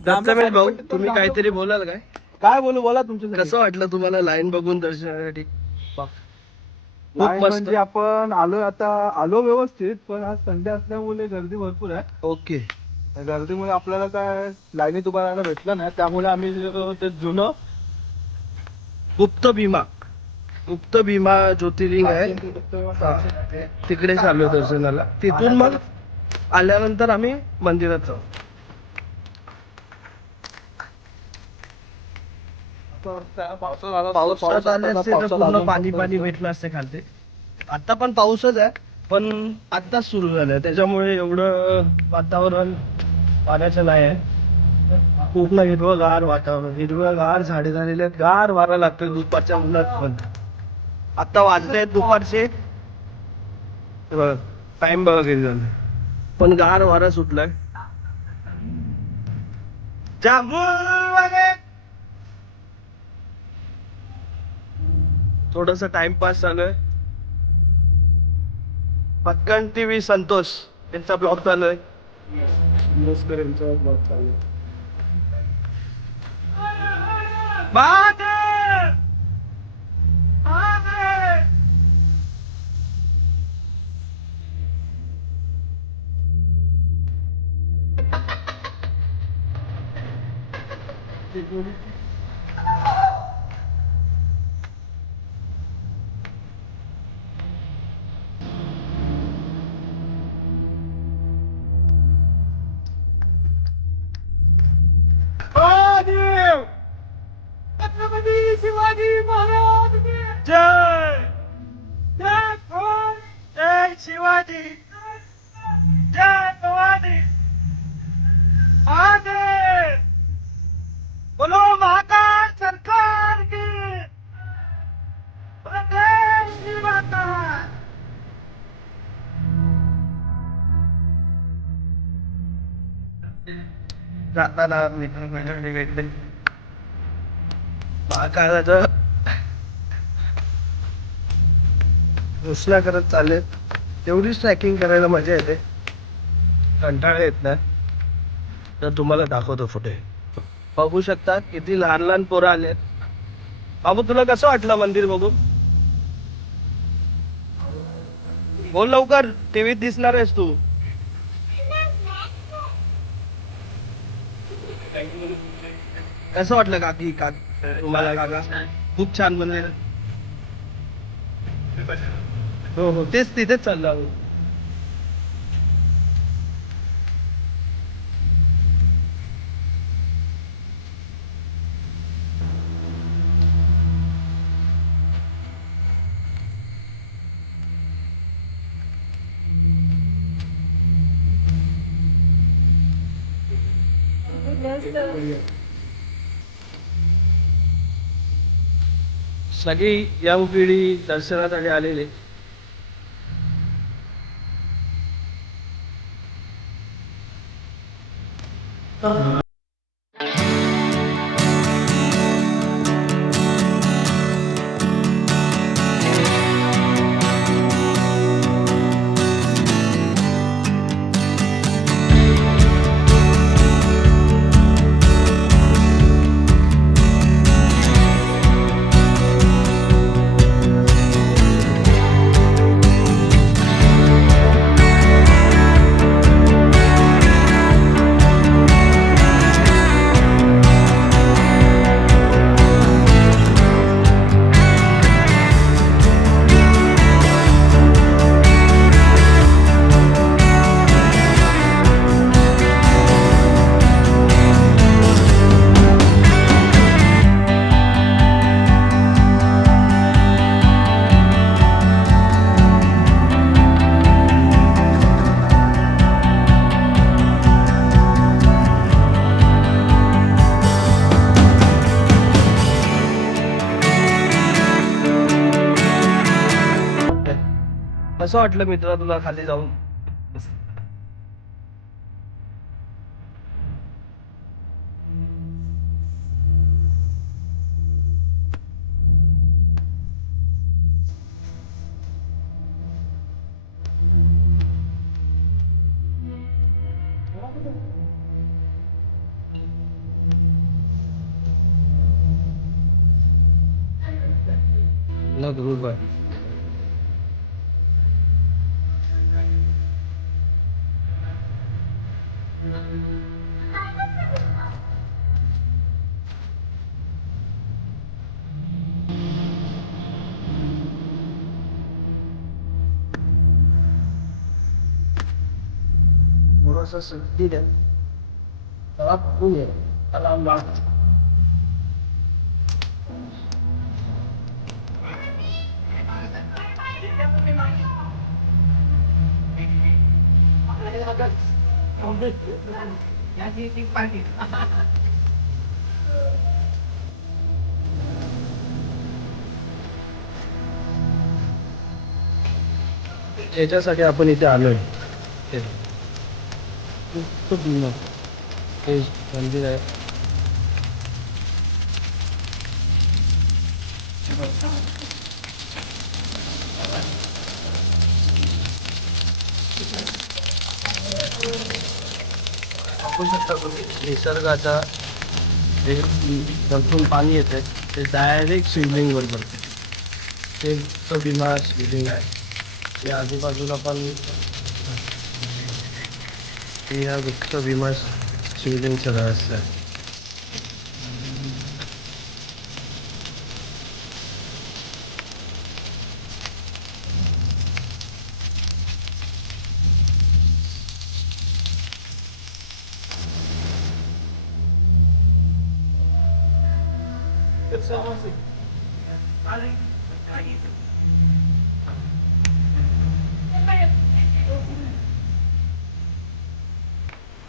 दत्तमेश भाऊ तुम्ही काहीतरी बोलाल काय? काय बोलू बोला तुमच्या कसं वाटलं तुम्हाला लाईन बघून दर्शनासाठी? खूप लाईन मस्त. म्हणजे आपण आलो व्यवस्थित, पण आज संडे असल्यामुळे गर्दी भरपूर आहे. ओके. त्या गर्दीमुळे आपल्याला काय लाईनीत उभा राहायला भेटलं नाही, त्यामुळे आम्ही ते जुनं गुप्त भीमा ज्योतिर्लिंग आहे तिकडे चाललो दर्शनाला. तिथून मग आल्यानंतर आम्ही मंदिरात जाऊ. पावसात आले असते तर पूर्ण पाणी पाणी भेटलं असते खालते. आता पण पाऊसच आहे, पण आत्ताच सुरू झालंय त्याच्यामुळे एवढं वातावरण पाण्याचं नाही आहे. पूर्ण हिरवंगार वातावरण, हिरवंगार झाडे झालेले आहेत, गार वारा लागतोय दुपारच्या उन्हात पण. आता वाजले दुपारचे टाइम बघा किती झालं, पण गार वारा सुटलाय. थोडस टाइमपास चालू आहे. पक्कन टीव्ही संतोष यांचा ब्लॉग चालू आहे. ब्लॉग चालू आहे. छत्रपती शिवाजी महाराज की जय. जय भवानी, जय शिवाजी, जय भवानी. आगे बोलो महाकाल सरकार की जय माता. जाताना मित्रांकडे भेटले महाकाळाचं घोषणा करत चालले. तेवढीच ट्रॅकिंग करायला मजा येते, कंटाळा येत नाही. तर तुम्हाला दाखवतो फुटे. बघू शकता किती लहान लहान पोरं आलेत. बाबू तुला कसं वाटलं मंदिर बघून? बोल लवकर, टीव्हीत दिसणार आहेस तू. कसं वाटलं काकी तुम्हाला काका? खूप छान मंदिर. हो हो तेच तिथेच चाललो आम्ही. सगळी यंग पिढी दर्शनासाठी आलेली. कसं वाटलं मित्र तुला खाली जाऊन? पूर्ण ग्रुप आहे. थोडंसं सुट्टी द्या. चला बघून ये. चला बाग. याच्यासाठी आपण इथे आलोय. हे खूप जुनं हे मंदिर आहे. बघू शकता तुम्ही निसर्गाचा जे वरतून पाणी येते ते डायरेक्ट स्विमिंगवर पडते. ते गुप्त भीमा स्विमिंग आहे. या आजूबाजूला पण हे या गुप्त भीमा स्विमिंगचं रहस्य आहे.